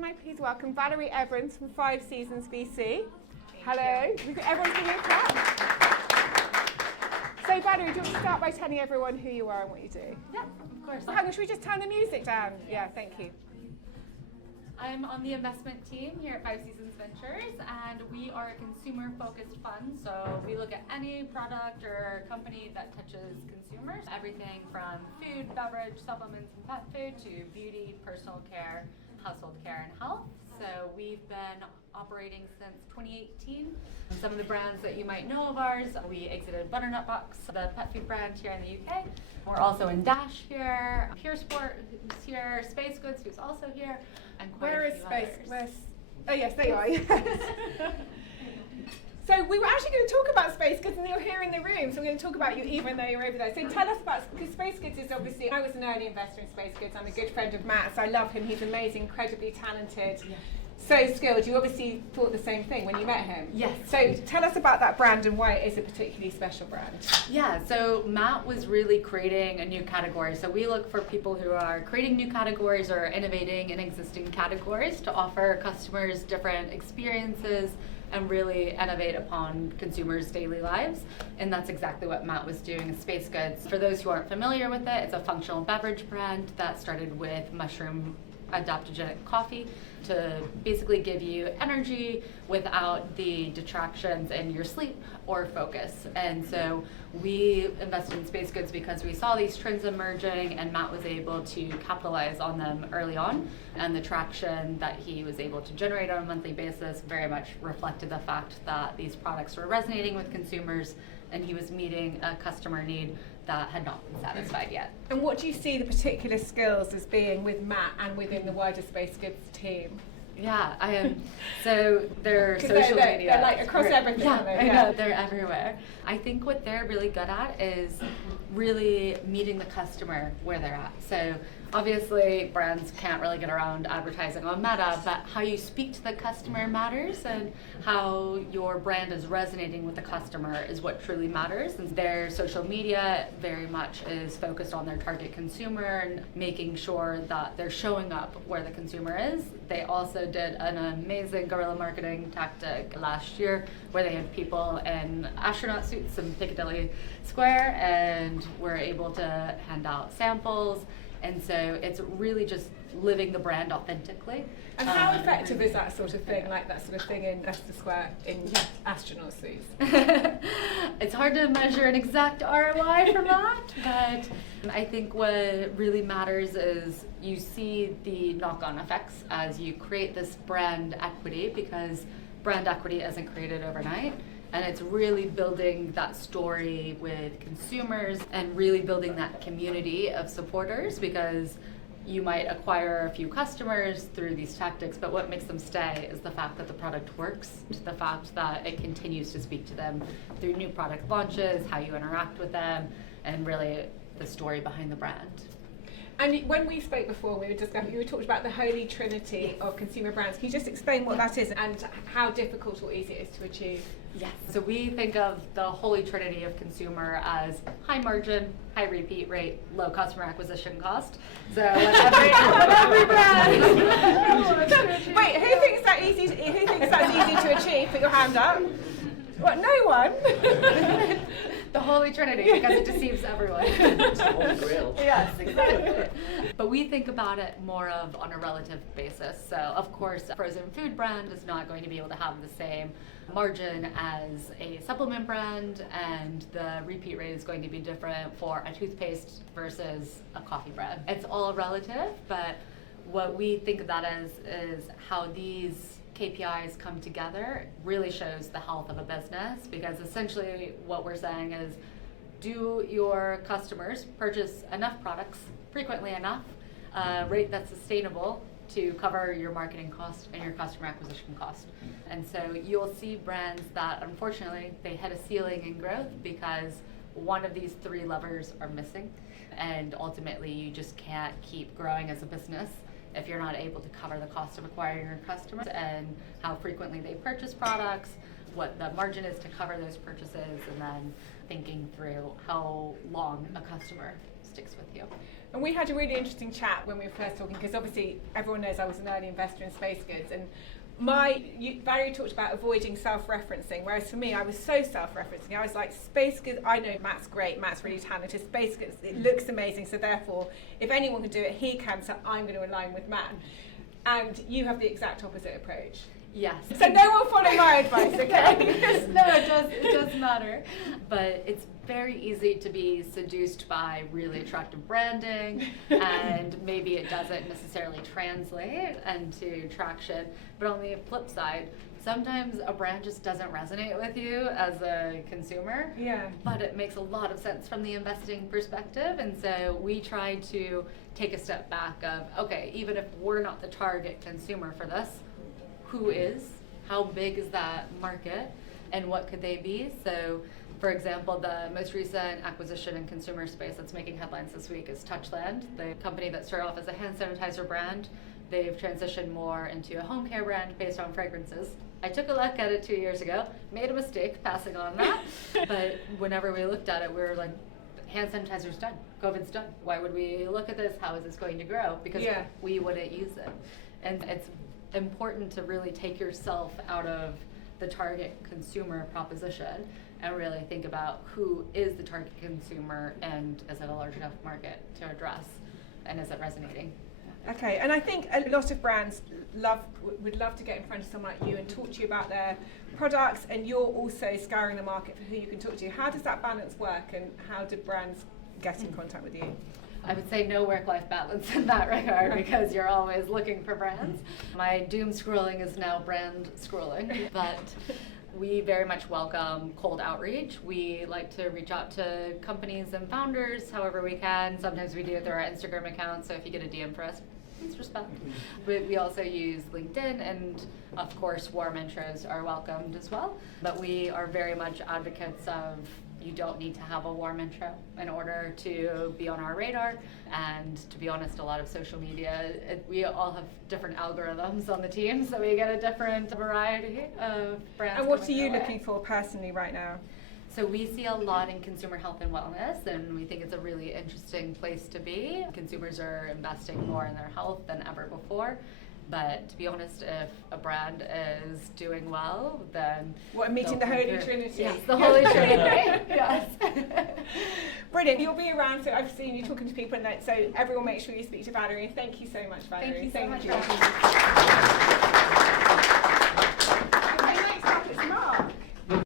can I please welcome Valerie Evans from 5 Seasons VC. Hello. Everyone's giving a clap. So Valerie, do you want to start by telling everyone who you are and what you do? Yeah, of course. Hang on, should we just turn the music down? Yeah, thank you. I'm on the investment team here at 5 Seasons Ventures, and we are a consumer-focused fund. So we look at any product or company that touches consumers, everything from food, beverage, supplements, and pet food to beauty, personal care, household care, and health. So we've been operating since 2018. Some of the brands that you might know of ours, we exited Butternut Box, the pet food brand here in the UK. We're also in Dash here, Pure Sport who's here, Space Goods who's also here, and quite Where a is few Space? others. Oh yes, there you are. Yes. So we were actually going to talk about Space Goods, and you're here in the room, so we're going to talk about you even though you're over there. So tell us about, because Space Goods is obviously, I was an early investor in Space Goods. I'm a good friend of Matt's. I love him. He's amazing, incredibly talented. Yeah. So skilled. You obviously thought the same thing when you met him. Yes. So tell us about that brand and why it is a particularly special brand. Yeah, so Matt was really creating a new category. So we look for people who are creating new categories or innovating in existing categories to offer customers different experiences and really innovate upon consumers' daily lives. And that's exactly what Matt was doing in Space Goods. For those who aren't familiar with it, it's a functional beverage brand that started with mushroom adaptogenic coffee to basically give you energy without the detractions in your sleep or focus. And so we invested in Space Goods because we saw these trends emerging, and Matt was able to capitalize on them early on. And the traction that he was able to generate on a monthly basis very much reflected the fact that these products were resonating with consumers, and he was meeting a customer need that had not been satisfied yet. And what do you see the particular skills as being with Matt and within the wider Space Goods team? Yeah, I am. So their social media. They're like across everything. Yeah, Aren't they? I know, they're everywhere. I think what they're really good at is really meeting the customer where they're at. So obviously brands can't really get around advertising on Meta, but how you speak to the customer matters, and how your brand is resonating with the customer is what truly matters. And their social media very much is focused on their target consumer and making sure that they're showing up where the consumer is. They also did an amazing guerrilla marketing tactic last year where they had people in astronaut suits in Piccadilly Square and were able to hand out samples. And so it's really just living the brand authentically. And how effective is that sort of thing, like that sort of thing in Leicester Square in astronaut suits? It's hard to measure an exact ROI from that, but I think what really matters is you see the knock-on effects as you create this brand equity, because brand equity isn't created overnight. And it's really building that story with consumers and really building that community of supporters, because you might acquire a few customers through these tactics, but what makes them stay is the fact that the product works, the fact that it continues to speak to them through new product launches, how you interact with them, and really the story behind the brand. And when we spoke before, we were discussing, you were talking about the Holy Trinity of consumer brands. Can you just explain what that is and how difficult or easy it is to achieve? Yes. So we think of the Holy Trinity of consumer as high margin, high repeat rate, low customer acquisition cost. So every brand. Wait, who thinks that easy? Who thinks that's easy to achieve? Put your hand up. What? No one. The Holy Trinity, because it deceives everyone. It's the Holy Grail. Yes, exactly. But we think about it more of on a relative basis. So, of course, a frozen food brand is not going to be able to have the same margin as a supplement brand, and the repeat rate is going to be different for a toothpaste versus a coffee brand. It's all relative, but what we think of that as is how these KPIs come together really shows the health of a business, because essentially what we're saying is, do your customers purchase enough products frequently enough, rate that's sustainable to cover your marketing cost and your customer acquisition cost. And so you'll see brands that unfortunately they hit a ceiling in growth because one of these three levers are missing, and ultimately you just can't keep growing as a business if you're not able to cover the cost of acquiring your customers and how frequently they purchase products, what the margin is to cover those purchases, and then thinking through how long a customer sticks with you. And we had a really interesting chat when we were first talking, because obviously everyone knows I was an early investor in space goods, and Valerie talked about avoiding self-referencing, whereas for me, I was so self-referencing. I was like, space goods, I know Matt's great, Matt's really talented, space goods, it looks amazing, so therefore, if anyone can do it, he can, so I'm going to align with Matt. And you have the exact opposite approach. Yes. So no one follow my advice, okay? No, it does matter. But it's very easy to be seduced by really attractive branding, and maybe it doesn't necessarily translate into traction. But on the flip side, sometimes a brand just doesn't resonate with you as a consumer. Yeah. But it makes a lot of sense from the investing perspective, and so we try to take a step back of, okay, even if we're not the target consumer for this, who is, how big is that market, and what could they be? So, for example, the most recent acquisition in consumer space that's making headlines this week is Touchland, the company that started off as a hand sanitizer brand. They've transitioned more into a home care brand based on fragrances. I took a look at it 2 years ago, made a mistake passing on that, but whenever we looked at it, we were like, hand sanitizer's done, COVID's done. Why would we look at this? How is this going to grow? Because we wouldn't use it. And it's important to really take yourself out of the target consumer proposition and really think about who is the target consumer, and is it a large enough market to address, and is it resonating? Okay, and I think a lot of brands would love to get in front of someone like you and talk to you about their products, and you're also scouring the market for who you can talk to. How does that balance work, and how do brands get in contact with you? I would say no work-life balance in that regard, because you're always looking for brands. My doom scrolling is now brand scrolling, but we very much welcome cold outreach. We like to reach out to companies and founders however we can. Sometimes we do it through our Instagram account, so if you get a DM for us, please respond. But we also use LinkedIn, and of course warm intros are welcomed as well. But we are very much advocates of, you don't need to have a warm intro in order to be on our radar. And to be honest, a lot of social media, we all have different algorithms on the team, so we get a different variety of brands. And what are you looking for personally right now? So we see a lot in consumer health and wellness, and we think it's a really interesting place to be. Consumers are investing more in their health than ever before. But to be honest, if a brand is doing well, then... What, meeting the Holy Trinity? Yes, the Holy Trinity, yes. Brilliant. You'll be around, so I've seen you talking to people, and so everyone make sure you speak to Valerie. Thank you so much, Valerie. Thank you so much.